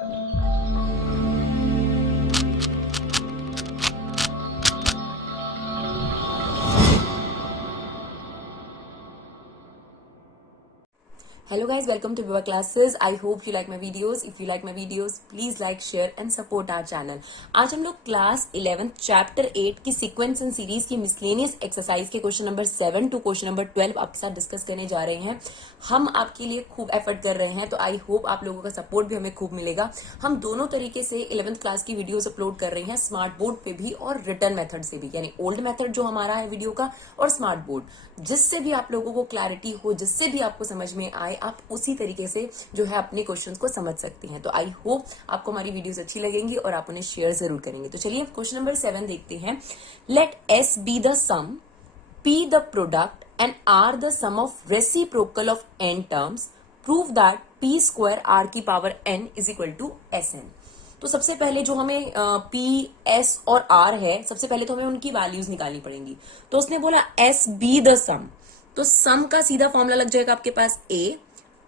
Hello guys, welcome to Viva Classes. I hope you like my videos. If you like my videos, please like, share and support our channel. आज हम लोग class 11 chapter 8 की sequence and series की miscellaneous exercise के question number 7 to question number 12 आपके साथ discuss करने जा रहे हैं. हम आपके लिए खूब एफर्ट कर रहे हैं, तो आई होप आप लोगों का सपोर्ट भी हमें खूब मिलेगा. हम दोनों तरीके से 11th क्लास की वीडियोस अपलोड कर रहे हैं, स्मार्ट बोर्ड पे भी और रिटर्न मेथड से भी, यानी ओल्ड मेथड जो हमारा है वीडियो का और स्मार्ट बोर्ड. जिससे भी आप लोगों को क्लैरिटी हो, जिससे भी आपको समझ में आए, आप उसी तरीके से जो है अपने क्वेश्चंस को समझ सकते हैं. तो आई होप आपको हमारी वीडियोस अच्छी लगेंगी और आप उन्हें शेयर जरूर करेंगे. तो चलिए क्वेश्चन नंबर 7 देखते हैं. Let S be the sum, P the product and R the sum of reciprocal of N terms. Prove that P square R की power N is equal to S N. तो सबसे पहले जो हमें P S और are है, सबसे पहले तो हमें उनकी वैल्यूज निकालनी पड़ेंगी. तो उसने बोला एस बी द सम, तो सम का सीधा फॉर्मूला लग जाएगा आपके पास ए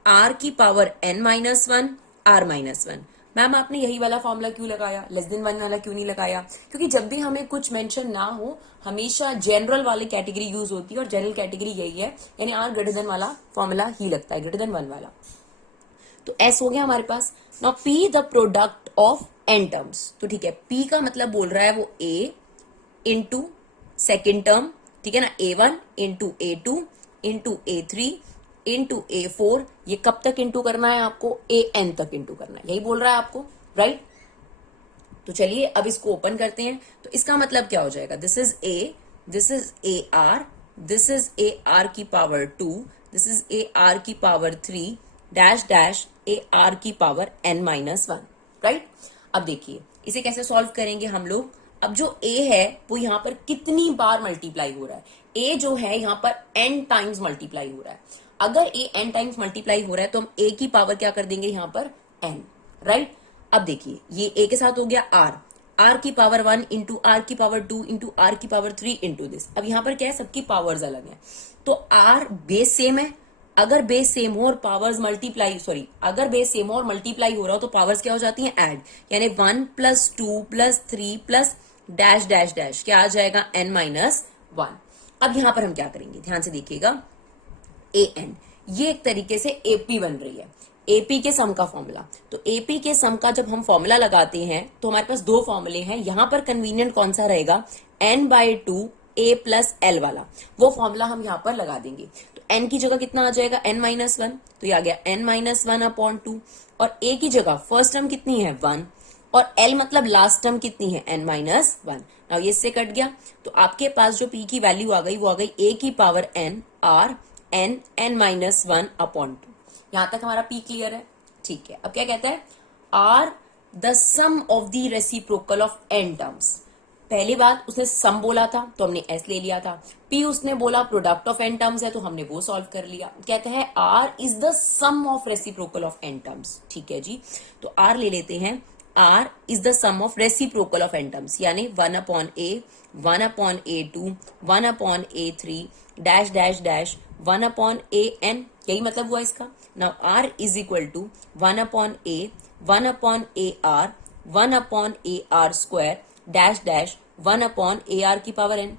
आर की power n minus one r minus one. Ma'am आपने यही वाला फॉर्मूला क्यों लगाया, लेस देन वन वाला क्यों नहीं लगाया? क्योंकि जब भी हमें कुछ मेंशन ना हो, हमेशा जनरल वाली कैटेगरी यूज होती है और जनरल कैटेगरी यही है, यानी आर ग्रेटर देन वाला फॉर्मूला ही लगता है, ग्रेटर देन वन वाला. तो एस हो गया हमारे पास. Now P the product of N terms. तो ठीक है, पी का मतलब बोल रहा है वो ए इंटू सेकेंड टर्म, ठीक है ना, A1 into A2 into A3 into A4. ये कब तक इंटू करना है आपको? AN तक इंटू करना है, यही बोल रहा है आपको, राइट? तो चलिए अब इसको ओपन करते हैं. तो इसका मतलब क्या हो जाएगा? This is a, this is AR, this is AR की पावर 2, दिस इज AR की पावर 3 डैश डैश AR की power n minus one, right? अब देखिए इसे कैसे सॉल्व करेंगे हम लोग. अब जो a है वो यहां पर कितनी बार मल्टीप्लाई हो रहा है? a जो है यहां पर n टाइम्स मल्टीप्लाई हो रहा है. अगर a n टाइम्स मल्टीप्लाई हो रहा है तो हम a की पावर क्या कर देंगे यहां पर? n, right? अब देखिए ये a के साथ हो गया r की पावर 1 इंटू आर की पावर 2 इंटू आर की पावर 3 इंटू दिस. अब यहां पर क्या है, सबकी पावर्स अलग है. तो r बेस सेम है, अगर बेस सेम हो और पावर्स मल्टीप्लाई, सॉरी, अगर बेस सेम हो और मल्टीप्लाई हो रहा हो तो पावर्स क्या हो जाती हैं? ऐड, यानी 1 plus 2 plus 3 plus dash dash dash क्या आ जाएगा? n minus one. अब यहां पर हम क्या करेंगे, ध्यान से देखिएगा. an ये एक तरीके से एपी बन रही है, एपी के सम का फॉर्मूला. तो एपी के सम का जब हम फॉर्मूला लगाते हैं तो हमारे पास दो फॉर्मूले हैं. यहां पर कन्वीनियंट कौन सा रहेगा? n/2 a प्लस एल वाला, वो फॉर्मूला हम यहां पर लगा देंगे. तो n की जगह कितना आ जाएगा? n minus one. तो ये आ गया n minus one upon two. और a की जगह फर्स्ट टर्म कितनी है? 1. और l मतलब लास्ट टर्म कितनी है? n minus one. नाउ ये इससे कट गया, तो आपके पास जो p की वैल्यू आ गई वो आ गई a की power n r n minus one upon two. यहां तक हमारा p क्लियर है? ठीक है. अब क्या कहता है? R the sum of the reciprocal of n terms. पहली बात उसने सम बोला था तो हमने s ले लिया था. p उसने बोला प्रोडक्ट ऑफ n टर्म्स है तो हमने वो सॉल्व कर लिया. कहते हैं r is the sum of reciprocal of n terms. ठीक है जी, तो r ले लेते हैं. r is the sum of reciprocal of n terms, यानी 1 upon a, 1 upon a2, 1 upon a3 dash dash dash 1 upon an. यही मतलब हुआ इसका. Now r is equal to 1 upon a, 1 upon ar, 1 upon ar square dash dash 1 upon ar की power n.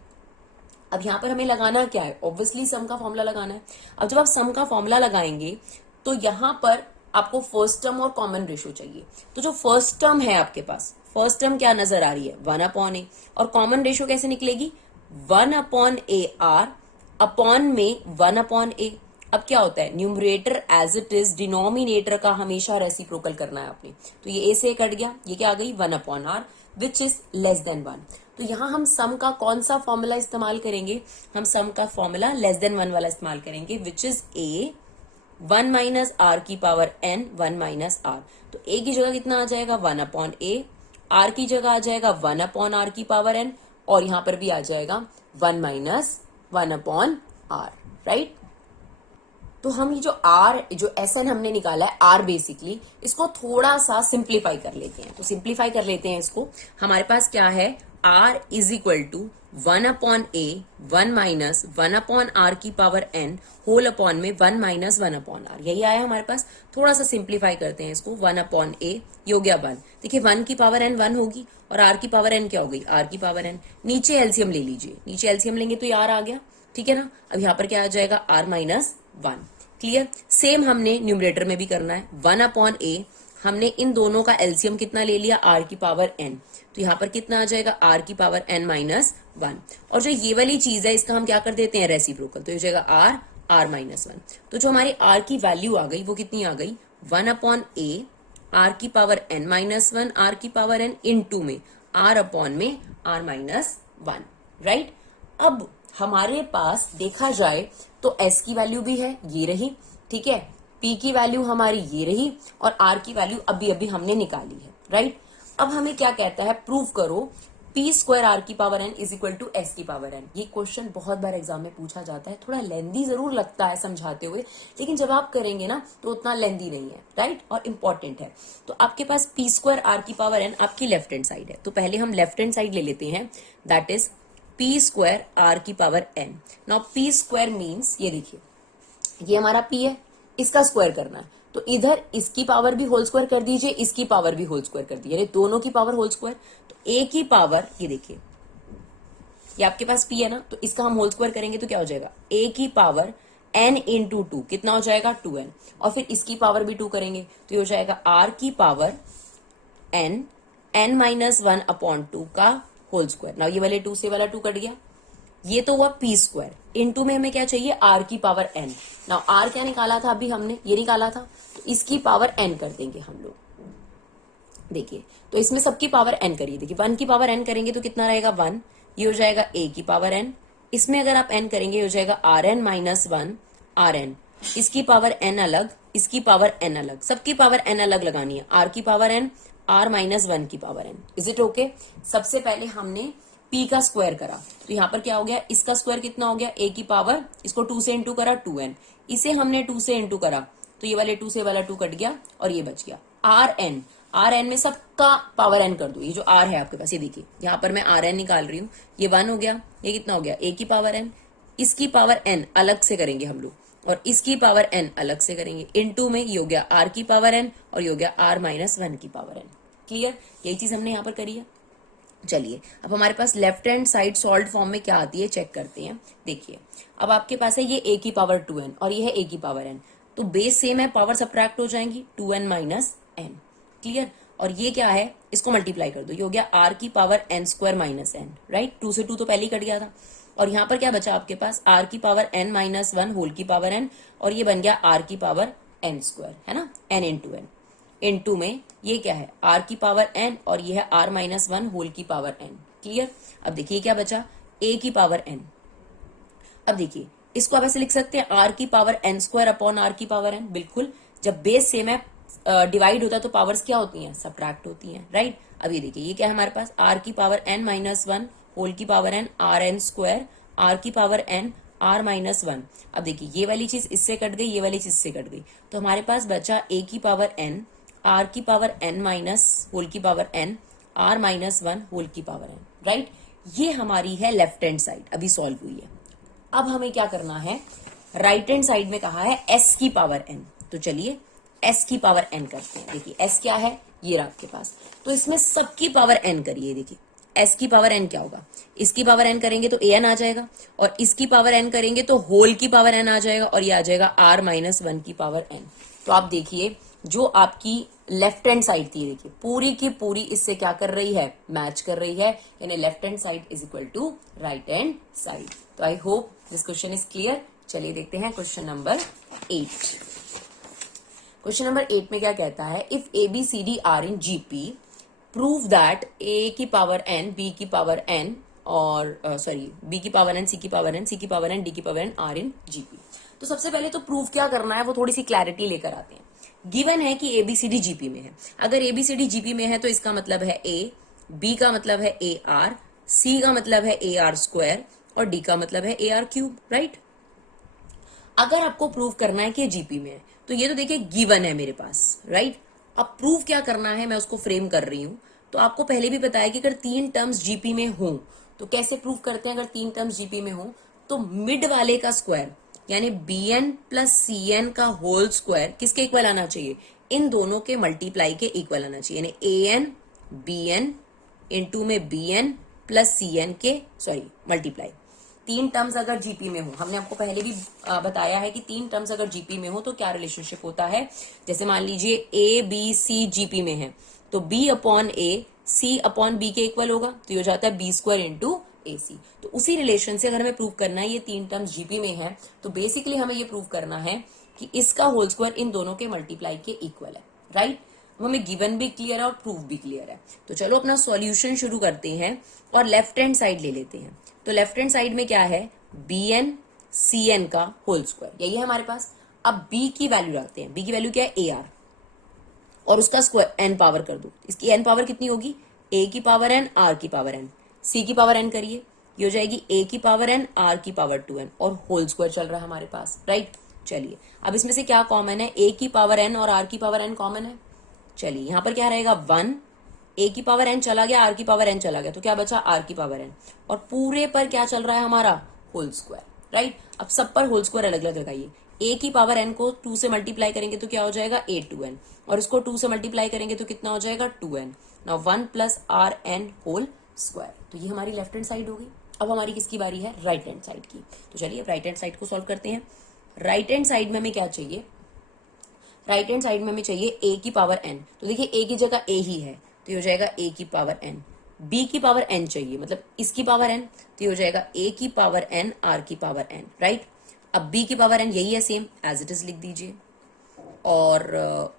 अब यहां पर हमें लगाना क्या है? ऑब्वियसली सम का फॉर्मूला लगाना है. अब जब आप सम का फॉर्मूला लगाएंगे तो यहां पर आपको फर्स्ट टर्म और कॉमन रेशो चाहिए. तो जो फर्स्ट टर्म है आपके पास, फर्स्ट टर्म क्या नजर आ रही है? 1 अपॉन ए. और कॉमन रेशो कैसे निकलेगी? 1 अपॉन ए आर अपॉन में 1 अपॉन ए. अब क्या होता है? Numerator as it is, denominator का हमेशा रेसिप्रोकल करना है आपने. तो ये ए से कट गया, ये क्या आ गई? 1 upon r which is less than 1. तो यहां हम सम का कौन सा फॉर्मूला इस्तेमाल करेंगे? हम सम का फॉर्मूला लेस देन 1 वाला इस्तेमाल करेंगे, which is a 1 minus r की पावर n 1 माइनस आर. तो a की जगह कितना आ जाएगा? 1 अपॉन a. r की जगह आ जाएगा 1 अपॉन r की पावर n. और यहां पर भी आ जाएगा 1 माइनस 1 अपॉन r, राइट? तो हम ये जो r, जो SN हमने निकाला है r, बेसिकली इसको थोड़ा सा सिंप्लीफाई कर लेते हैं. तो सिंप्लीफाई कर लेते हैं इसको. हमारे पास क्या है? r is equal to 1 upon a 1 minus 1 upon r की पावर n होल अपॉन में 1 माइनस 1 अपॉन r, यही आया हमारे पास। थोड़ा सा सिंप्लीफाई करते हैं इसको, 1 अपॉन a ये हो गया 1। देखिए 1 की पावर n 1 होगी और r की पावर n क्या हो गई, r की पावर n। नीचे एलसीएम ले लीजिए, नीचे एलसीएम लेंगे तो ये r आ गया, ठीक है ना। अब यहाँ पर क्या आ जाएगा, r माइनस 1। क्लियर। सेम हमने न्यूमरेटर में भी करना है, 1 अपॉन a, हमने इन दोनों का एलसीएम कितना ले लिया, r की पावर n, तो यहाँ पर कितना आ जाएगा, r की पावर n माइनस 1। और जो ये वाली चीज है इसका हम क्या कर देते हैं, रेसिप्रोकल, तो ये हो जाएगा r माइनस 1। तो जो हमारी r की वैल्यू आ गई वो कितनी आ गई, 1 अपॉन a r की पावर n माइनस 1, r की पावर n इंटू में r अपॉन में r माइनस 1, राइट। अब हमारे पास देखा जाए तो s की वैल्यू भी है, ये रही, ठीक है, p की वैल्यू हमारी ये रही और r की वैल्यू अभी अभी हमने निकाली है, राइट। अब हमें क्या कहता है, प्रूव करो p स्क्वायर r की power n is equal to s की पावर n। ये क्वेश्चन बहुत बार एग्जाम में पूछा जाता है, थोड़ा लेंदी जरूर लगता है समझाते हुए, लेकिन जब आप करेंगे ना तो उतना लेंदी नहीं है, राइट, और इंपॉर्टेंट है। तो आपके पास p स्क्वायर r की पावर n आपकी लेफ्ट हैंड साइड है, तो पहले हम लेफ्ट हैंड साइड ले लेते हैं, that is p square r की power n। Now p square means, ये देखिए ये हमारा p है, इसका स्क्वायर करना है, तो इधर इसकी पावर भी होल स्क्वायर कर दीजिए, इसकी पावर भी होल स्क्वायर कर दीजिए, यानी दोनों की पावर होल स्क्वायर। तो a की पावर, ये देखिए ये आपके पास p है ना, तो इसका हम होल स्क्वायर करेंगे तो क्या हो जाएगा, a की पावर n इंटू 2, कितना हो जाएगा 2n, और फिर इसकी पावर भी 2 करेंगे तो ये हो जाएगा r की पावर n माइनस 1 अपॉन 2 का होल स्क्वायर। नाउ ये वाले 2 से वाला 2 कट गया, ये तो हुआ p स्क्वायर, इनटू में हमें क्या चाहिए, r की पावर n। नाउ r क्या निकाला था अभी हमने, ये निकाला था, तो इसकी पावर n कर देंगे हम लोग। देखिए तो इसमें सबकी पावर n करिए, देखिए 1 की पावर n करेंगे तो कितना रहेगा 1, ये हो जाएगा a की पावर n, इसमें अगर आप n करेंगे हो जाएगा rn माइनस 1 rn, इसकी पावर n अलग, इसकी पावर n अलग, सबकी पावर n अलग लगानी है, r की पावर n r माइनस 1 की power n। Is it okay. सबसे पहले हमने p का स्क्वायर करा, तो यहाँ पर क्या हो गया, इसका स्क्वायर कितना हो गया, a की पावर, इसको 2 से इंटू करा 2n, इसे हमने 2 से इंटू करा तो ये वाले 2 से वाला 2 कट गया और ये बच गया rn में सबका पावर n कर दो, ये जो r है आपके पास, ये देखिए यहाँ पर मैं rn निकाल रही हूँ, ये 1 हो गया, ये कितना हो गया, a की पावर n, इसकी पावर n अलग से करेंगे हम लोग और इसकी पावर n अलग से करेंगे, इनटू में ये हो गया r की पावर n और ये हो गया r माइनस 1 की पावर n। क्लियर, यही चीज हमने यहाँ पर करी है। चलिए अब हमारे पास left hand side solve form में क्या आती है चेक करते हैं। देखिए अब आपके पास है ये a की पावर 2n और ये है a की पावर n, तो बेस सेम है, पावर सब्ट्रैक्ट हो जाएंगी, 2n माइनस n। क्लियर, और ये क्या है, इसको मल्टीप्लाई कर दो, ये हो गया r की power n square minus n, right, 2 से 2 तो पहले ही कट गया था। और यहाँ पर क्या बचा आपके पास, r की पावर n माइनस 1 होल की पावर n, और ये बन गया r की पावर n स्क्वायर, है ना, n इंटू n, इनटू में ये क्या है, r की पावर n और ये है r माइनस 1 होल की पावर n। क्लियर, अब देखिए क्या बचा, a की पावर n। अब देखिए इसको आप ऐसे लिख सकते हैं, r की power n square upon r की पावर n। बिल्कुल, जब बेस सेम है डिवाइड होता है तो पावर्स क्या होती हैं, सब्ट्रैक्ट होती हैं, राइट। अब ये देखिए ये क्या है हमारे पास, r की पावर n माइनस 1 होल की power n rn square, r की पावर n r माइनस 1। अब देखिए ये वाली चीज इससे कट गई, ये वाली चीज इससे कट गई, तो हमारे पास बचा a की पावर n r की पावर n माइनस होल की power n r minus 1 whole की पावर n, राइट। ये हमारी है लेफ्ट हैंड साइड, अभी सॉल्व हुई है। अब हमें क्या करना है, राइट हैंड साइड में कहा है s की पावर n, तो चलिए s की पावर n करते हैं। देखिए s क्या है, ये रहा आपके पास, तो इसमें सबकी पावर n करिए। देखिए s की पावर n क्या होगा, इसकी पावर n करेंगे तो an आ जाएगा और इसकी पावर n करेंगे तो होल की पावर n आ जाएगा और ये आ जाएगा r माइनस 1 की पावर n। तो आप देखिए जो आपकी लेफ्ट हैंड साइड थी, देखिए पूरी की पूरी इससे क्या कर रही है, मैच कर रही है, यानी left hand side is equal to right hand side. तो I hope this question is clear. चलिए देखते हैं क्वेश्चन नंबर 8। क्वेश्चन नंबर 8 में क्या कहता है, if A B C D R in GP prove that A की पावर n बी की पावर n और बी की पावर n सी की पावर n सी की पावर n डी की power n R in GP. तो सबसे पहले तो प्रूफ क्या करना है वो थोड़ी सी क्लैरिटी लेकर आते हैं। गिवन है कि एबीसीडी जीपी में है, अगर एबीसीडी जीपी में है तो इसका मतलब है ए, बी का मतलब है ए आर, सी का मतलब है ए आर स्क्वायर और डी का मतलब है ए आर क्यूब, राइट। अगर आपको प्रूफ करना है कि जीपी में है तो ये तो देखिए गिवन है मेरे पास, राइट। अब प्रूफ क्या करना है मैं उसको फ्रेम कर रही हूं। तो आपको पहले भी बताया कि अगर 3 टर्म्स जीपी में हो तो कैसे प्रूव करते हैं? अगर 3 टर्म्स जीपी में हो तो मिड वाले का स्क्वायर यानी bn प्लस cn का होल स्क्वायर किसके इक्वल आना चाहिए? इन दोनों के मल्टीप्लाई के इक्वल आना चाहिए, यानी an bn इंटू में bn प्लस cn के मल्टीप्लाई। 3 टर्म्स अगर जीपी में हो, हमने आपको पहले भी बताया है कि 3 टर्म्स अगर जीपी में हो तो क्या रिलेशनशिप होता है। जैसे मान लीजिए ए बी सी जीपी में है तो b अपॉन ए सी अपॉन बी के इक्वल होगा, तो ये हो जाता है बी स्क्वायर इंटू ए सी। तो उसी रिलेशन से अगर हमें प्रूव करना है ये 3 टर्म्स जीपी में है तो बेसिकली हमें ये प्रूव करना है कि इसका होल स्क्वायर इन दोनों के मल्टीप्लाई के इक्वल है, राइट। अब हमें गिवन भी क्लियर है और प्रूफ भी क्लियर है। तो चलो अपना सॉल्यूशन शुरू करते हैं और लेफ्ट हैंड साइड ले लेते हैं। तो लेफ्ट हैंड साइड में क्या है? bn cn का होल स्क्वायर, यही है हमारे पास। अब b की वैल्यू डालते हैं। b की वैल्यू क्या है? ar, और उसका स्क्वायर n पावर कर दो। इसकी n पावर कितनी होगी? a की पावर n r की पावर n, c की पावर n करिए, ये हो जाएगी a की पावर n r की पावर 2n और होल स्क्वायर चल रहा है हमारे पास, राइट। चलिए अब इसमें से क्या कॉमन है? a की पावर n और r की पावर n कॉमन है। चलिए यहां पर क्या रहेगा? 1, a की पावर n चला गया, r की पावर n चला गया, तो क्या बचा? r की पावर n, और पूरे पर क्या चल रहा है हमारा? Whole square, right. अब सब पर होल स्क्वायर अलग अलग लगाइए। a की पावर n को 2 से मल्टीप्लाई करेंगे तो क्या हो जाएगा? a2n, और इसको 2 से मल्टीप्लाई करेंगे तो कितना हो जाएगा? 2n। Now 1 plus r n whole square. तो ये हमारी लेफ्ट हैंड साइड होगी। अब हमारी किसकी बारी है? राइट हैंड साइड की। तो चलिए अब राइट हैंड साइड को सॉल्व करते हैं। राइट हैंड साइड में हमें क्या चाहिए? राइट हैंड साइड में हमें चाहिए a की पावर n। तो देखिए a की जगह a ही है तो ये हो जाएगा a की पावर n। b की पावर n चाहिए, मतलब इसकी पावर n, तो ये हो जाएगा a की पावर n r की पावर n, राइट। अब b की पावर n यही है, सेम एज इट इज लिख दीजिए। और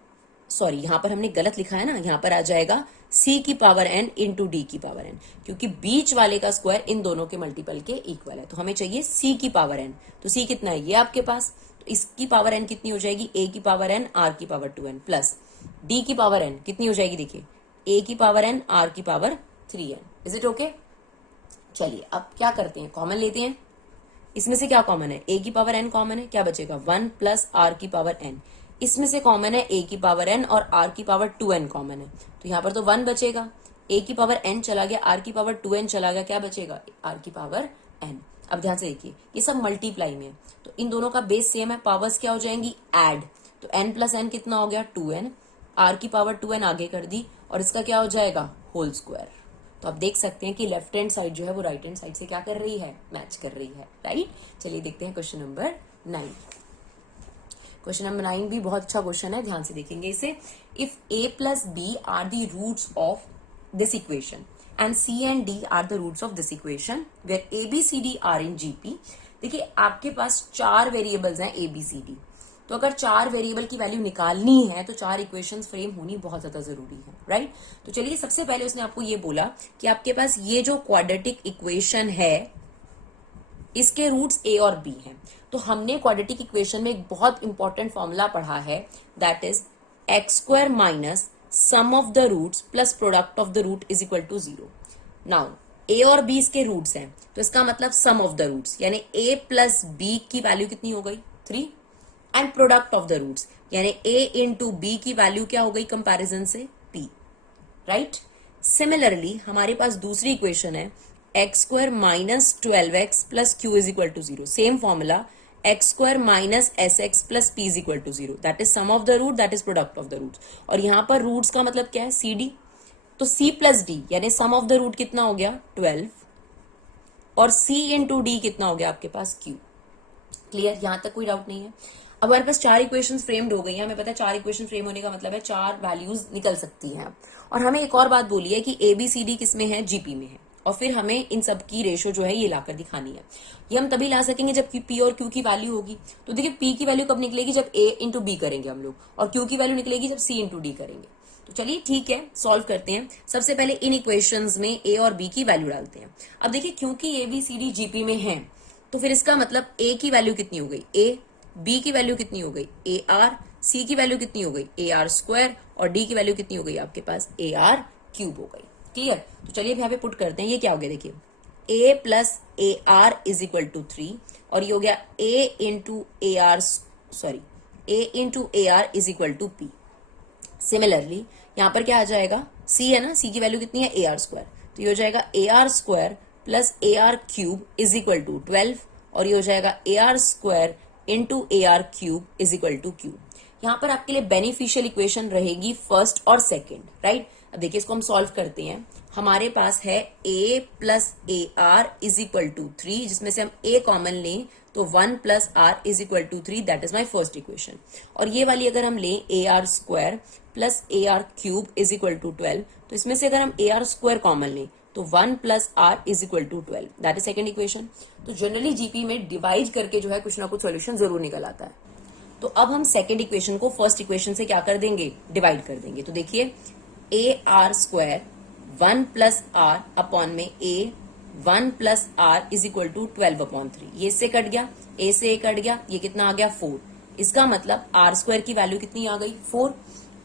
सॉरी यहाँ पर हमने गलत लिखा है ना, यहाँ पर आ जाएगा c की पावर n इंटू डी की पावर n, क्योंकि बीच वाले का स्क्वायर इन दोनों के मल्टीपल के इक्वल है। तो हमें चाहिए c की पावर n। तो c कितना है? ये आपके पास। तो इसकी पावर n कितनी हो जाएगी? a की पावर n r की पावर 2n प्लस d की पावर n कितनी हो जाएगी? देखिए a की पावर n r की power 3n। Is it okay? चलिए अब क्या करते हैं, कॉमन लेते हैं। इसमें से क्या कॉमन है? a की पावर n कॉमन है, क्या बचेगा? 1 प्लस r की पावर n। इसमें से कॉमन है a की पावर n और r की पावर 2n कॉमन है, तो यहाँ पर तो 1 बचेगा। a की पावर n चला गया, r की पावर 2n चला गया, क्या बचेगा? r की पावर n। अब ध्यान से देखिए ये सब मल्टीप्लाई में है तो इन दोनों का बेस सेम है, पावर्स क्या हो जाएंगी? ऐड। तो n प्लस n कितना हो गया? 2n, r की पावर 2n आगे कर दी और इसका क्या हो जाएगा? Whole square. तो आप देख सकते हैं कि लेफ्ट हैंड साइड जो है वो राइट हैंड साइड से क्या कर रही है? मैच कर रही है, राइट। चलिए देखते हैं क्वेश्चन नंबर 9। क्वेश्चन नंबर 9 भी बहुत अच्छा क्वेश्चन है, ध्यान से देखेंगे इसे। If a plus b are the roots of this equation and c and d are the roots of this equation where a b c d are in gp। देखिए आपके पास 4 वेरिएबल्स हैं a b c d, तो अगर 4 variable की value निकालनी है तो 4 इक्वेशंस फ्रेम होनी बहुत ज्यादा जरूरी है, राइट। तो चलिए सबसे पहले उसने आपको ये बोला कि आपके पास ये जो क्वाड्रेटिक इक्वेशन है इसके रूट्स a और b हैं। तो हमने क्वाड्रेटिक इक्वेशन में एक बहुत इंपॉर्टेंट फॉर्मूला पढ़ा है, that is x square minus sum of the roots plus product of the root is equal to 0। Now a और b इसके रूट्स हैं तो इसका मतलब सम ऑफ द रूट्स, यानी a प्लस b की वैल्यू कितनी हो गई? 3, and product of the roots यानी a इंटू बी की वैल्यू क्या हो गई कंपैरिजन से? p, right. सिमिलरली हमारे पास दूसरी इक्वेशन है x square minus 12x plus q is equal to 0। Same formula x square minus s x plus p is equal to 0, that is sum of the root, that is product of the roots. और यहां पर roots का मतलब क्या है? C d. तो c plus d यानी sum of the root कितना हो गया? 12, और c इंटू डी कितना हो गया आपके पास? q। क्लियर? यहां तक कोई डाउट नहीं है। अब हमारे पास 4 इक्वेशंस फ्रेम्ड हो गई हैं। हमें पता है 4 इक्वेशन फ्रेम होने का मतलब है 4 वैल्यूज निकल सकती हैं। और हमें एक और बात बोली है कि ए बी सी डी किस में है? जीपी में है, और फिर हमें इन सब की रेशो जो है ये लाकर दिखानी है। ये हम तभी ला सकेंगे जब पी और क्यू की वैल्यू होगी। तो देखिए पी की वैल्यू कब निकलेगी? जब ए इंटू बी करेंगे हम लोग, और क्यू की वैल्यू निकलेगी जब सी इंटू डी करेंगे। तो चलिए ठीक है, सॉल्व करते हैं। सबसे पहले इन इक्वेशंस में ए और बी की वैल्यू डालते हैं। अब देखिए क्योंकि a B C d GP में है तो फिर इसका मतलब ए की वैल्यू कितनी हो गई? ए, बी की वैल्यू कितनी हो गई? ए आर, सी की वैल्यू कितनी हो गई? ए आर स्क्वायर, और डी की वैल्यू कितनी हो गई आपके पास? ए आर क्यूब हो गई। क्लियर? तो चलिए यहाँ पे पुट करते हैं। ये क्या हो गया? देखिए a plus a r is equal to 3, और ये हो गया a into a r, sorry a into a r is equal to p. Similarly यहाँ पर क्या आ जाएगा? सी है ना, सी की वैल्यू कितनी है ए आर स्क्वायर, तो ये हो जाएगा a r square plus a r cube is equal to 12 और ये हो जाएगा a r square into a r cube is equal to cube. यहाँ पर आपके लिए बेनिफिशियल इक्वेशन रहेगी फर्स्ट और सेकेंड, राइट। अब देखिए इसको हम सॉल्व करते हैं। हमारे पास है a plus a r is equal to 3, जिसमें से हम a कॉमन लें तो 1 plus r is equal to 3, that is my first equation. और ये वाली अगर हम लें a r square plus a r cube is equal to 12, तो इसमें से अगर हम ए आर स्क्वायर कॉमन लें तो 1 plus r is equal to 12, that is second equation. तो जनरली जीपी में डिवाइड करके जो है कुछ ना कुछ सोल्यूशन जरूर निकल आता है। तो अब हम सेकेंड इक्वेशन को फर्स्ट इक्वेशन से क्या कर देंगे, डिवाइड कर देंगे। तो देखिए a r square 1 plus r upon में a 1 plus r is equal to 12 upon 3, ये इससे कट गया, ए से ए कट गया, ये कितना आ गया 4। इसका मतलब आर स्क्वायर की वैल्यू कितनी आ गई 4।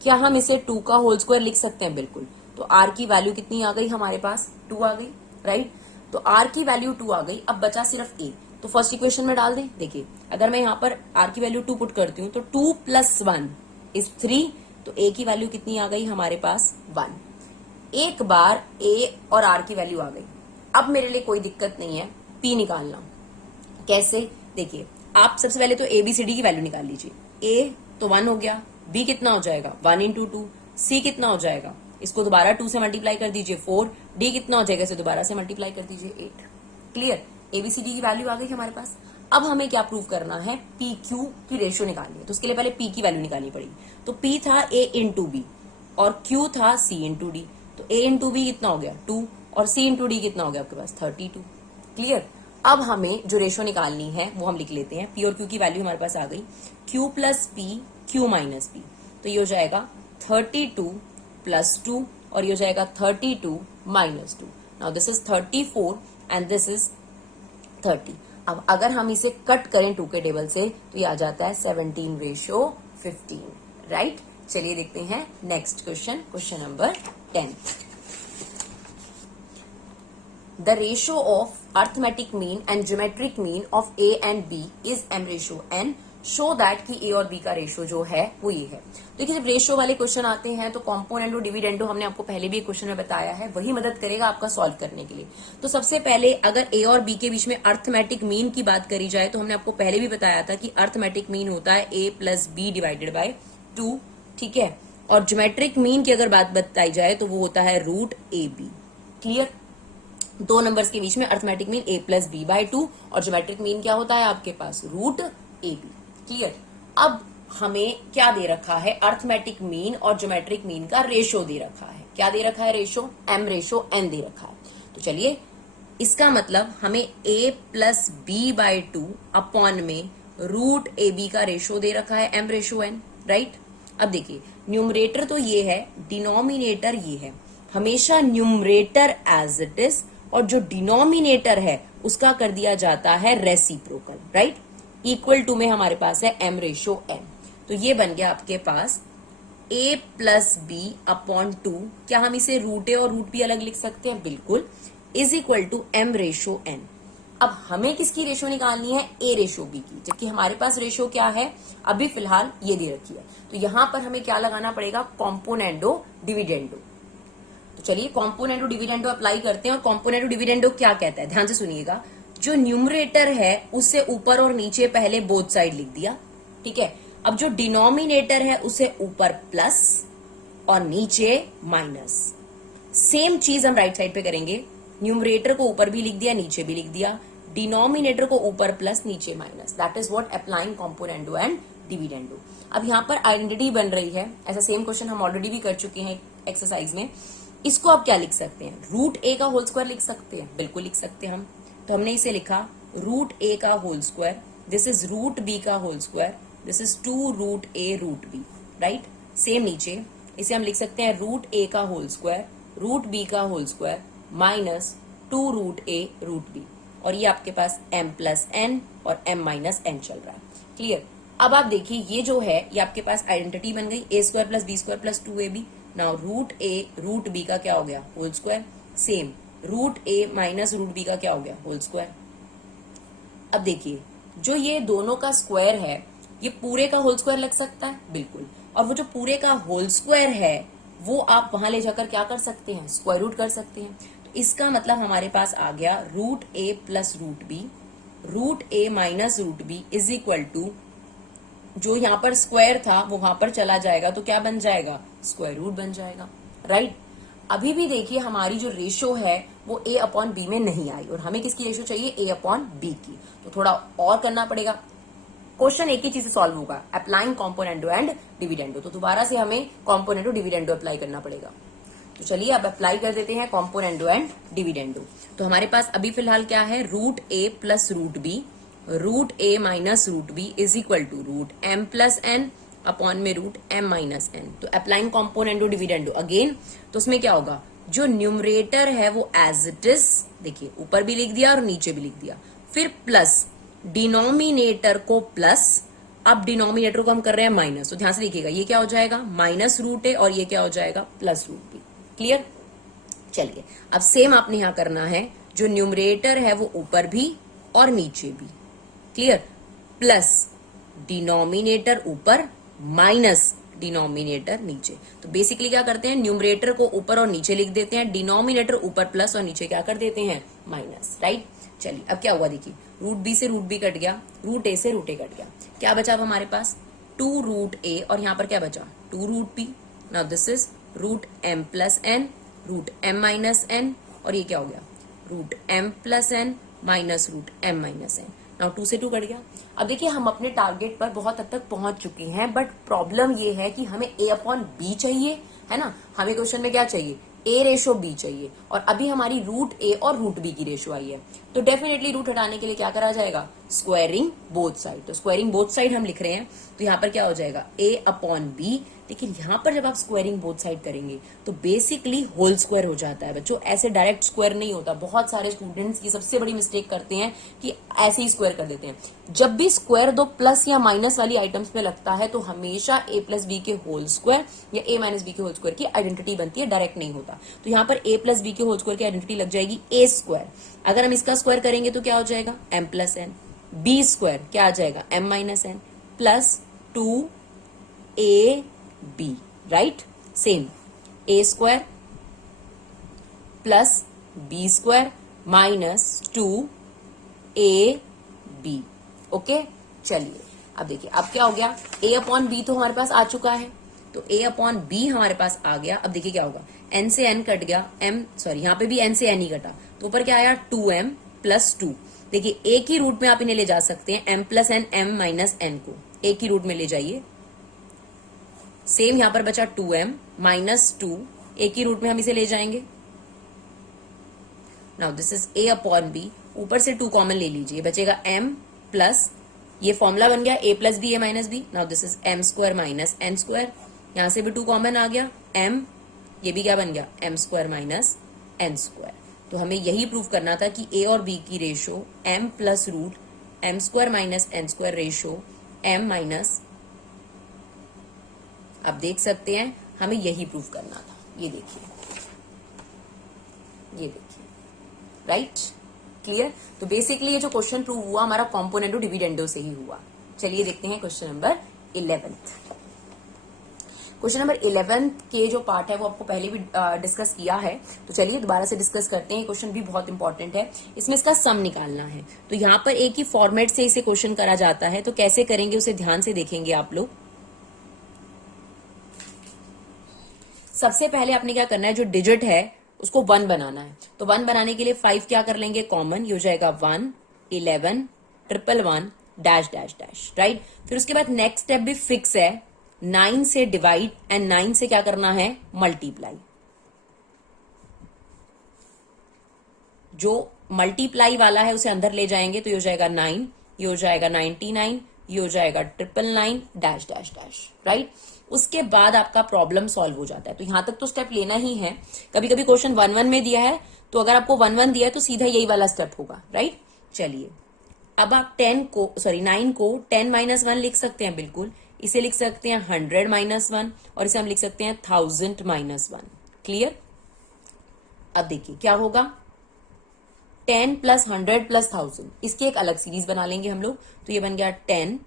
क्या हम इसे 2 का होल स्क्वायर लिख सकते हैं, बिल्कुल। तो आर की वैल्यू कितनी आ गई हमारे पास 2 आ गई, राइट। तो आर की वैल्यू 2 आ गई, अब बचा सिर्फ ए, तो फर्स्ट इक्वेशन में डाल दें। देखिए अगर मैं यहाँ पर आर की वैल्यू 2 पुट करती हूँ तो 2 प्लस 1 इज 3, तो ए की वैल्यू कितनी आ गई हमारे पास 1। एक बार ए और आर की वैल्यू आ गई, अब मेरे लिए कोई दिक्कत नहीं है पी निकालना। कैसे, देखिए आप सबसे पहले तो ए बी सी डी की वैल्यू निकाल लीजिए। ए तो 1 हो गया, बी कितना हो जाएगा 1 इंटू 2, सी कितना हो जाएगा, इसको दोबारा 2 से मल्टीप्लाई कर दीजिए 4, डी कितना हो जाएगा, इसे दोबारा से मल्टीप्लाई कर दीजिए 8। क्लियर, एबीसीडी की वैल्यू आ गई हमारे पास। अब हमें क्या प्रूव करना है, पी क्यू की रेशियो निकालनी है। तो उसके लिए पहले पी की वैल्यू निकालनी पड़ेगी। तो पी था ए इंटू बी और क्यू था सी इंटू डी। तो ए इंटू बी कितना हो गया 2 और सी इंटू डी कितना हो गया आपके पास 32। क्लियर, अब हमें जो रेशियो निकालनी है वो हम लिख लेते हैं। पी और क्यू की वैल्यू हमारे पास आ गई, Q plus P Q minus P, तो ये हो जाएगा 32 प्लस 2 और ये हो जाएगा 32 minus 2। Now this is 34 and this is 30। अब अगर हम इसे कट करें 2 के टेबल से तो ये आ जाता है 17:15, राइट। चलिए देखते हैं next question, question number 10। The ratio of arithmetic mean and geometric mean of A and B is m ratio n. Show that कि A और B का रेशियो जो है वो ये है। देखिए जब रेशियो वाले क्वेश्चन आते हैं तो कॉम्पोनेंडो डिविडेंडो हमने आपको पहले भी एक क्वेश्चन में बताया है, वही मदद करेगा आपका सॉल्व करने के लिए। तो सबसे पहले अगर A और B के बीच में अर्थमेटिक मीन की बात करी जाए तो हमने आपको पहले भी बताया था कि अर्थमेटिक मीन होता है A plus b divided by 2, ठीक है। और ज्योमेट्रिक मीन की अगर बात बताई जाए तो वो होता है रूट ए बी। क्लियर, दो नंबर्स के बीच में arithmetic mean a plus b by 2 और ज्योमेट्रिक मीन क्या होता है आपके पास रूट ए बी। क्लियर, अब हमें क्या दे रखा है, अर्थमेटिक मीन और ज्योमेट्रिक मीन का रेशो दे रखा है। क्या दे रखा है, रेशो m रेशो n दे रखा है। तो चलिए इसका मतलब हमें a plus b by 2 upon में रूट ए बी का रेशो दे रखा है m रेशो n, राइट। अब देखिए न्यूमरेटर तो ये है, डिनोमिनेटर ये है। हमेशा न्यूमरेटर एज इट इज और जो डिनोमिनेटर है उसका कर दिया जाता है रेसिप्रोकल, राइट। इक्वल टू में हमारे पास है m रेशो n, तो ये बन गया आपके पास a प्लस बी अपॉन 2। क्या हम इसे रूट ए और रूट बी अलग लिख सकते हैं, बिल्कुल, is equal to m ratio n। अब हमें किसकी रेशो निकालनी है, a रेशो b की, जबकि हमारे पास रेशो क्या है अभी फिलहाल ये दे रखी है। तो यहां पर हमें क्या लगाना पड़ेगा, कॉम्पोनेंडो डिविडेंडो। तो चलिए कॉम्पोनेंडो डिविडेंडो अप्लाई करते हैं। और कॉम्पोनेंडो डिविडेंडो क्या कहता है, ध्यान से सुनिएगा। जो न्यूमरेटर है उससे ऊपर और नीचे पहले बोथ साइड लिख दिया, ठीक है। अब जो डिनोमिनेटर है उसे ऊपर प्लस और नीचे माइनस। सेम चीज हम राइट साइड पे करेंगे, न्यूमरेटर को ऊपर भी लिख दिया नीचे भी लिख दिया, डिनोमिनेटर को ऊपर प्लस नीचे minus. That is what applying componendo and dividendo. अब यहाँ पर आइडेंटिटी बन रही है, ऐसा सेम क्वेश्चन हम ऑलरेडी भी कर चुके हैं एक्सरसाइज में। इसको आप क्या लिख सकते हैं, रूट ए का होल स्क्वायर लिख सकते हैं, बिल्कुल लिख सकते हैं हम। तो हमने इसे लिखा रूट ए का whole square, this is root B का whole square, this is 2 root A root B, right. Same नीचे इसे हम लिख सकते हैं रूट ए का होल स्क्वायर रूट बी का होल स्क्वायर माइनस 2 रूट ए रूट बी, और ये आपके पास m प्लस एन और m माइनस एन चल रहा है। क्लियर, अब आप देखिए ये जो है ये आपके पास आइडेंटिटी बन गई, a square plus b square plus 2ab। Now root A root B का क्या हो गया, whole square. Same root a minus root B का क्या हो गया, होल स्क्वायर। अब देखिए जो ये दोनों का स्क्वायर है ये पूरे का होल स्क्वायर लग सकता है, बिल्कुल। और वो जो पूरे का होल स्क्वायर है वो आप वहां ले जाकर क्या कर सकते हैं, स्क्वायर रूट कर सकते हैं। तो इसका मतलब हमारे पास आ गया root a plus root a minus root b is equal to, जो यहाँ पर स्क्वायर था वो वहां पर चला जाएगा तो क्या बन जाएगा, स्क्वायर रूट बन जाएगा, राइट। अभी भी देखिए हमारी जो रेशो है वो a अपॉन बी में नहीं आई, और हमें किसकी रेशो चाहिए, a अपॉन बी की। तो थोड़ा और करना पड़ेगा। क्वेश्चन एक ही चीज से सॉल्व होगा, अप्लाइंग कॉम्पोनेंडो एंड डिविडेंडो। तो दोबारा से हमें कॉम्पोनेंडो डिविडेंडो अप्लाई करना पड़ेगा। तो चलिए अब अप्लाई कर देते हैं कॉम्पोनेंडो एंड डिविडेंडो। तो हमारे पास अभी फिलहाल क्या है, root a plus root a minus root b is equal to root m plus n upon में रूट एम माइनस एन। तो अप्लाइंग कॉम्पोनेंडो डिविडेंडो अगेन, तो उसमें क्या होगा, जो न्यूमरेटर है वो एज इट इज, देखिए ऊपर भी लिख दिया और नीचे भी लिख दिया, फिर प्लस डिनोमिनेटर को प्लस, अब डिनोमिनेटर को हम कर रहे हैं माइनस, तो ध्यान से देखिएगा ये क्या हो जाएगा, माइनस रूट ए, और ये क्या हो जाएगा, प्लस रूट बी। क्लियर। चलिए अब सेम आपने यहां करना है, जो न्यूमरेटर है वो ऊपर भी और नीचे भी, क्लियर, प्लस डिनोमिनेटर ऊपर माइनस डिनोमिनेटर नीचे। तो बेसिकली क्या करते हैं, न्यूमरेटर को ऊपर और नीचे लिख देते हैं, डिनोमिनेटर ऊपर प्लस और नीचे क्या कर देते हैं, माइनस, राइट। चलिए अब क्या हुआ, देखिए रूट बी से रूट बी कट गया, रूट ए से रूट ए कट गया, क्या बचा अब हमारे पास, टू रूट ए, और यहां पर क्या बचा, two root b. Now this is root m plus n, root m minus n, और ये क्या हो गया, root m plus n minus root m minus n. Now 2 से 2 कट गया। अब देखिए हम अपने टारगेट पर बहुत हद तक पहुंच चुके हैं, बट प्रॉब्लम ये है कि हमें a अपॉन बी चाहिए, है ना। हमें क्वेश्चन में क्या चाहिए, a रेशो b चाहिए, और अभी हमारी रूट a और रूट b की रेशो आई है। तो डेफिनेटली रूट हटाने के लिए क्या करा जाएगा, स्क्वायरिंग बोथ साइड। तो स्क्वायरिंग बोथ साइड हम लिख रहे हैं, तो यहाँ पर क्या हो जाएगा, a अपॉन बी। लेकिन यहां पर जब आप स्क्वायरिंग बोथ साइड करेंगे तो बेसिकली होल स्क्वायर हो जाता है बच्चों, ऐसे डायरेक्ट स्क्वायर नहीं होता। बहुत सारे स्टूडेंट्स की सबसे बड़ी मिस्टेक करते हैं कि ऐसे ही स्क्वायर कर देते हैं। जब भी स्क्वायर दो प्लस या माइनस वाली आइटम्स में लगता है तो हमेशा a प्लस बी के होल स्क्वायर या a माइनस बी के होल स्क्वायर की आइडेंटिटी बनती है, डायरेक्ट नहीं होता। तो यहाँ पर a प्लस बी के होल स्क्वायर की आइडेंटिटी लग जाएगी a स्क्वायर। अगर हम इसका स्क्वायर करेंगे तो क्या हो जाएगा, m plus n, b square क्या आ जाएगा, m minus n, plus 2ab, right. Same a square plus b square minus 2ab। Okay, चलिए अब देखिए अब क्या हो गया, a अपॉन बी तो हमारे पास आ चुका है, तो a अपॉन बी हमारे पास आ गया। अब देखिए क्या होगा, n से n कट गया, यहाँ पे भी n से n ही कटा, तो ऊपर क्या आया, 2m प्लस 2। देखिए एक ही रूट में आप इन्हें ले जा सकते हैं, m plus n, m minus n को एक ही रूट में ले जाइए। सेम यहां पर बचा 2m माइनस 2, एक ही रूट में हम इसे ले जाएंगे। Now this is a upon b, ऊपर से 2 कॉमन ले लीजिए, बचेगा m प्लस, ये फॉर्मूला बन गया a plus b, a minus b. Now this is m square minus n square, यहां से भी 2 कॉमन आ गया, m, ये भी क्या बन गया, m square minus n square. तो हमें यही प्रूव करना था कि a और b की ratio m plus root m square minus n square ratio m minus, आप देख सकते हैं हमें यही प्रूव करना था। ये देखिए, राइट, क्लियर। तो बेसिकली ये जो क्वेश्चन प्रूव हुआ हमारा कॉम्पोनेंडो डिविडेंडो से ही हुआ। चलिए देखते हैं क्वेश्चन नंबर 11। क्वेश्चन नंबर 11 के जो पार्ट है वो आपको पहले भी डिस्कस किया है, तो चलिए दोबारा से डिस्कस करते हैं। क्वेश्चन भी बहुत इंपॉर्टेंट है, इसमें इसका सम निकालना है। तो यहाँ पर एक ही फॉर्मेट से इसे क्वेश्चन करा जाता है, तो कैसे करेंगे उसे ध्यान से देखेंगे आप लोग। सबसे पहले आपने क्या करना है, जो डिजिट है उसको 1 बनाना है। तो 1 बनाने के लिए 5 क्या कर लेंगे, कॉमन, ये हो जाएगा 1, 11, 111, डैश डैश डैश, राइट। फिर उसके बाद नेक्स्ट स्टेप भी फिक्स है, 9 से डिवाइड एंड 9 से क्या करना है, मल्टीप्लाई। जो मल्टीप्लाई वाला है उसे अंदर ले जाएंगे, तो ये हो जाएगा 9, ये हो जाएगा 99, ये हो जाएगा 999, डैश डैश डैश, राइट। उसके बाद आपका प्रॉब्लम सॉल्व हो जाता है। तो यहां तक तो स्टेप लेना ही है। कभी कभी क्वेश्चन 1-1 में दिया है, तो अगर आपको 1-1 दिया है तो सीधा यही वाला स्टेप होगा, राइट। चलिए अब आप 9 को 10 माइनस 1 लिख सकते हैं, बिल्कुल। इसे लिख सकते हैं 100 माइनस 1, और इसे हम लिख सकते हैं 1000 माइनस 1। क्लियर। अब देखिए क्या होगा, 10 प्लस 100 प्लस 1000, इसकी एक अलग सीरीज बना लेंगे हम लोग। तो ये बन गया 10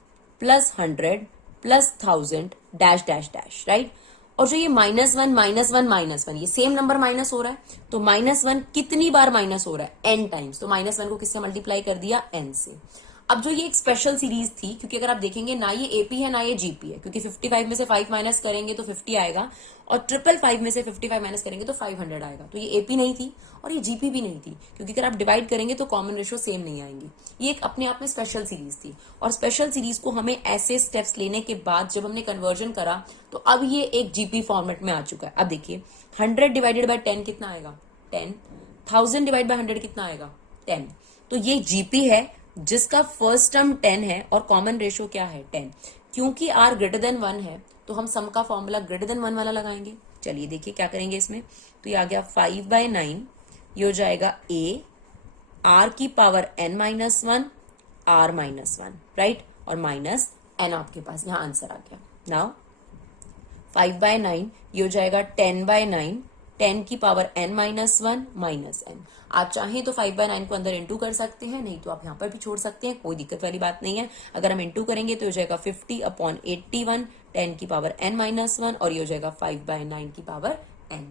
plus 100 plus 1000 dash dash dash, right. और जो ये -1 -1 ये सेम नंबर माइनस हो रहा है, तो -1 कितनी बार माइनस हो रहा है, n टाइम्स, तो -1 को किससे मल्टीप्लाई कर दिया, n से। अब जो ये एक स्पेशल सीरीज थी, क्योंकि अगर आप देखेंगे ना ये एपी है ना ये जीपी है, क्योंकि 55 में से 5 माइनस करेंगे तो 50 आएगा, और 555 में से 55 माइनस करेंगे तो 500 आएगा, तो ये एपी नहीं थी और ये जीपी भी नहीं थी, क्योंकि अगर आप डिवाइड करेंगे तो कॉमन रेशियो सेम नहीं आएंगी। ये एक अपने आप में स्पेशल सीरीज थी, और स्पेशल सीरीज को हमें ऐसे स्टेप्स लेने के बाद जब हमने कन्वर्जन करा तो अब ये एक जीपी फॉर्मेट में आ चुका है। अब देखिए 100 डिवाइडेड बाय 10 कितना आएगा, 10, 1000 डिवाइड बाय 100 कितना आएगा, 10। तो ये जीपी है जिसका फर्स्ट टर्म 10 है और कॉमन रेशियो क्या है, 10। क्योंकि r ग्रेटर देन 1 है तो हम सम का फॉर्मूला ग्रेटर देन 1 वाला लगाएंगे। चलिए देखिए क्या करेंगे इसमें, तो ये आ गया 5/9, ये हो जाएगा a r की power n minus 1 r minus 1, right, और माइनस n आपके पास यहाँ आंसर आ गया। नाउ 5/9 ये हो जाएगा 10/9, 10 की power n minus 1 minus n। आप चाहें तो 5/9 को अंदर इंटू कर सकते हैं, नहीं तो आप यहाँ पर भी छोड़ सकते हैं, कोई दिक्कत वाली बात नहीं है। अगर हम इंटू करेंगे तो हो जाएगा 50/81, 10 की पावर n माइनस 1, और ये हो जाएगा 5/9 की पावर n।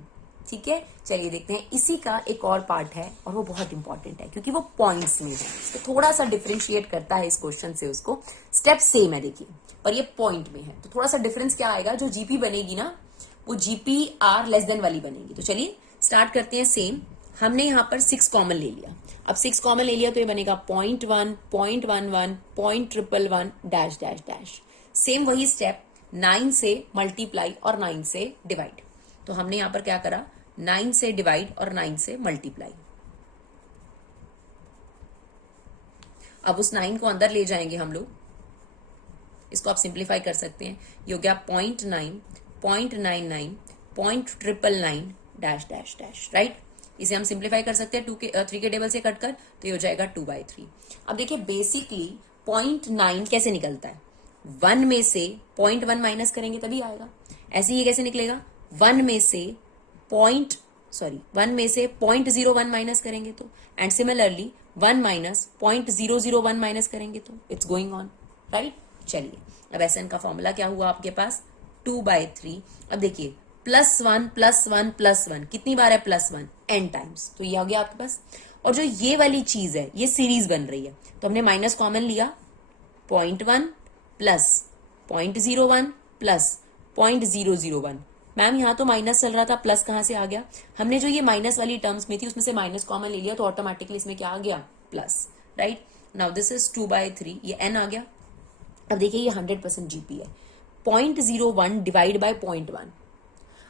ठीक है, चलिए देखते हैं। इसी का एक और पार्ट है और वो बहुत इंपॉर्टेंट है क्योंकि वो पॉइंट्स में है, तो थोड़ा सा डिफरेंशिएट करता है इस क्वेश्चन से उसको। स्टेप सेम है देखिए, पर ये पॉइंट में है, तो थोड़ा सा डिफरेंस क्या आएगा, जो जीपी बनेगी ना वो जीपी आर लेस देन वाली बनेगी। तो चलिए स्टार्ट करते हैं। सेम हमने यहाँ पर 6 कॉमन ले लिया, अब 6 कॉमन ले लिया तो ये बनेगा 0.1, 0.11, 0.111 डैश डैश डैश। सेम वही स्टेप 9 से मल्टीप्लाई और 9 से डिवाइड। तो हमने यहां पर क्या करा, 9 से डिवाइड और 9 से मल्टीप्लाई। अब उस 9 को अंदर ले जाएंगे हम लोग, इसको आप सिंप्लीफाई कर सकते हैं। ये हो गया 0.9, 0.99, 0.999 डैश डैश डैश, राइट। इसे हम सिंप्लीफाई कर सकते हैं 3 के टेबल से कट कर, तो ये हो जाएगा 2/3। अब देखिए बेसिकली 0.9 कैसे निकलता है, 1 में से 0.1 माइनस करेंगे तभी आएगा। ऐसे ही कैसे निकलेगा, 1 में से 0.01 माइनस करेंगे तो, एंड सिमिलरली 1 माइनस 0.001 माइनस करेंगे तो इट्स गोइंग ऑन, राइट। चलिए अब एसएन का फॉर्मूला क्या हुआ आपके पास, 2/3। अब देखिए +1 +1 +1 कितनी बार है, +1 n टाइम्स, तो ये आ गया आपके पास। और जो ये वाली चीज है ये सीरीज बन रही है, तो हमने माइनस कॉमन लिया, 0.1 प्लस 0.01 प्लस 0.001। मैम यहाँ तो माइनस चल रहा था, प्लस कहाँ से आ गया, हमने जो ये माइनस वाली टर्म्स में थी उसमें से माइनस कॉमन ले लिया, तो ऑटोमेटिकली इसमें क्या आ गया, plus, right. Now this is 2/3, ये n आ गया। अब देखिए ये 100% जीपी है, 0.01 डिवाइड बाय 0.1।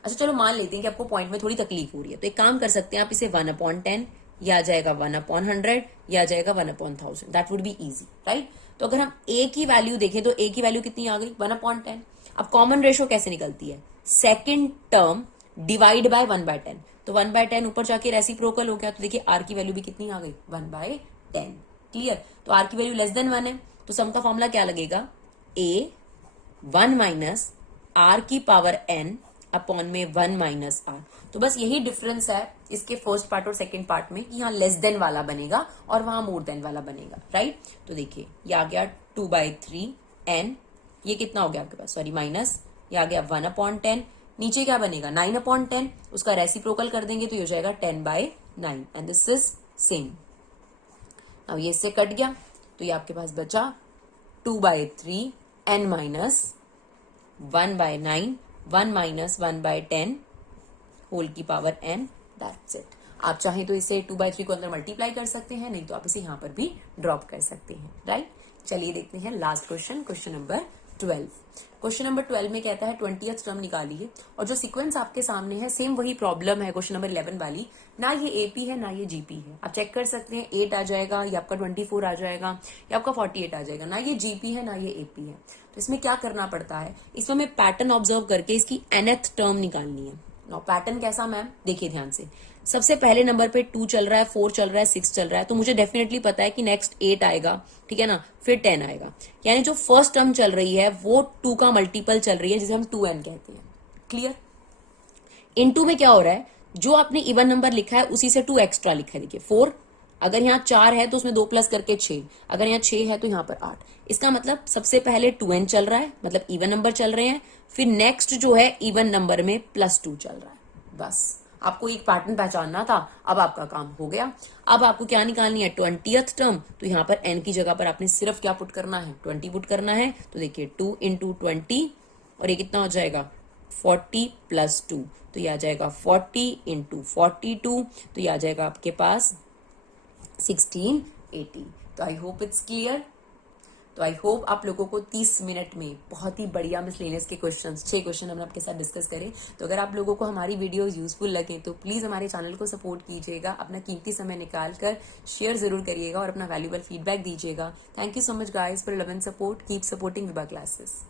अच्छा चलो मान लेते हैं कि आपको पॉइंट में थोड़ी तकलीफ हो रही है, तो एक काम कर सकते हैं आप, इसे 1/10, या आ जाएगा 1/100, या आ जाएगा 1/1000, that would be easy, right. तो अगर हम a की वैल्यू देखें तो a की वैल्यू कितनी आ गई, 1/10। अब कॉमन रेशियो कैसे निकलती है, सेकेंड टर्म डिवाइड बाय 1/10, तो 1/10 ऊपर जाके रेसिप्रोकल हो गया, तो देखिए r की वैल्यू भी कितनी आ गई, 1/10। क्लियर, तो r की वैल्यू लेस देन 1 है, तो सम का फॉर्मूला क्या लगेगा, a 1 माइनस r की पावर n अपॉन में 1 माइनस r। तो बस यही डिफरेंस है इसके फर्स्ट पार्ट और सेकंड पार्ट में, कि यहाँ लेस देन वाला बनेगा और वहां मोर देन वाला बनेगा, राइट। तो देखिए ये आ गया 2/3 n, ये कितना हो गया आपके पास, सॉरी माइनस, ये आ गया 1/10, नीचे क्या बनेगा 9/10, उसका रेसिप्रोकल कर देंगे तो ये हो जाएगा 10/9, एंड दिस इज सेम। अब ये इससे कट गया तो ये आपके पास बचा 2/3 n माइनस 1/9, 1 माइनस 1/10 होल की पावर n, दैट्स इट। आप चाहें तो इसे 2/3 को अंदर मल्टीप्लाई कर सकते हैं, नहीं तो आप इसे यहां पर भी ड्रॉप कर सकते हैं, राइट। चलिए देखते हैं last question, question number 12। Question number 12 में कहता है 20th टर्म निकालिए, और जो सीक्वेंस आपके सामने है सेम वही प्रॉब्लम है क्वेश्चन नंबर 11 वाली, ना ये एपी है ना ये जीपी है। आप चेक कर सकते हैं 8 आ जाएगा या आपका 24 आ जाएगा या आपका 48 आ जाएगा, ना ये जीपी है ना ये एपी है। तो इसमें क्या करना पड़ता है, इसमें हमें पैटर्न ऑब्जर्व करके इसकी nth टर्म निकालनी है। नाउ पैटर्न कैसा मैम, देखिए ध्यान से, सबसे पहले नंबर पे 2 चल रहा है, 4 चल रहा है, 6 चल रहा है, तो मुझे डेफिनेटली पता है कि नेक्स्ट 8 आएगा, ठीक है ना, फिर 10 आएगा, यानी जो फर्स्ट टर्म चल रही है वो 2 का मल्टीपल चल रही है, जिसे हम 2n कहते हैं। क्लियर, इनटू में क्या हो रहा है, जो आपने इवन नंबर लिखा है उसी से 2 एक्स्ट्रा लिखा है, देखिए 4, अगर यहाँ 4 है तो उसमें 2 प्लस करके 6, अगर यहाँ 6 है तो यहाँ पर 8। इसका मतलब सबसे पहले 2n चल रहा है, मतलब इवन नंबर चल रहे हैं, फिर नेक्स्ट जो है इवन नंबर में +2 चल रहा है। बस आपको एक पैटर्न पहचानना था, अब आपका काम हो गया। अब आपको क्या निकालनी है, 20th टर्म। तो यहाँ पर n की जगह पर आपने सिर्फ क्या पुट करना है, 20 पुट करना है। तो देखिए 2 × 20 और ये कितना हो जाएगा 40 + 2, तो ये आ जाएगा 40 × 42, तो ये आ जाएगा आपके पास 1680। तो आई होप इट्स क्लियर। तो आई होप आप लोगों को 30 मिनट में बहुत ही बढ़िया मिसलेनियस के क्वेश्चंस 6 क्वेश्चन हमने आपके साथ डिस्कस करे। तो अगर आप लोगों को हमारी वीडियो यूजफुल लगे तो प्लीज हमारे चैनल को सपोर्ट कीजिएगा, अपना कीमती समय निकाल कर शेयर जरूर करिएगा और अपना वैल्यूबल फीडबैक दीजिएगा। Thank you so much guys for love and support. Keep supporting Vibha classes.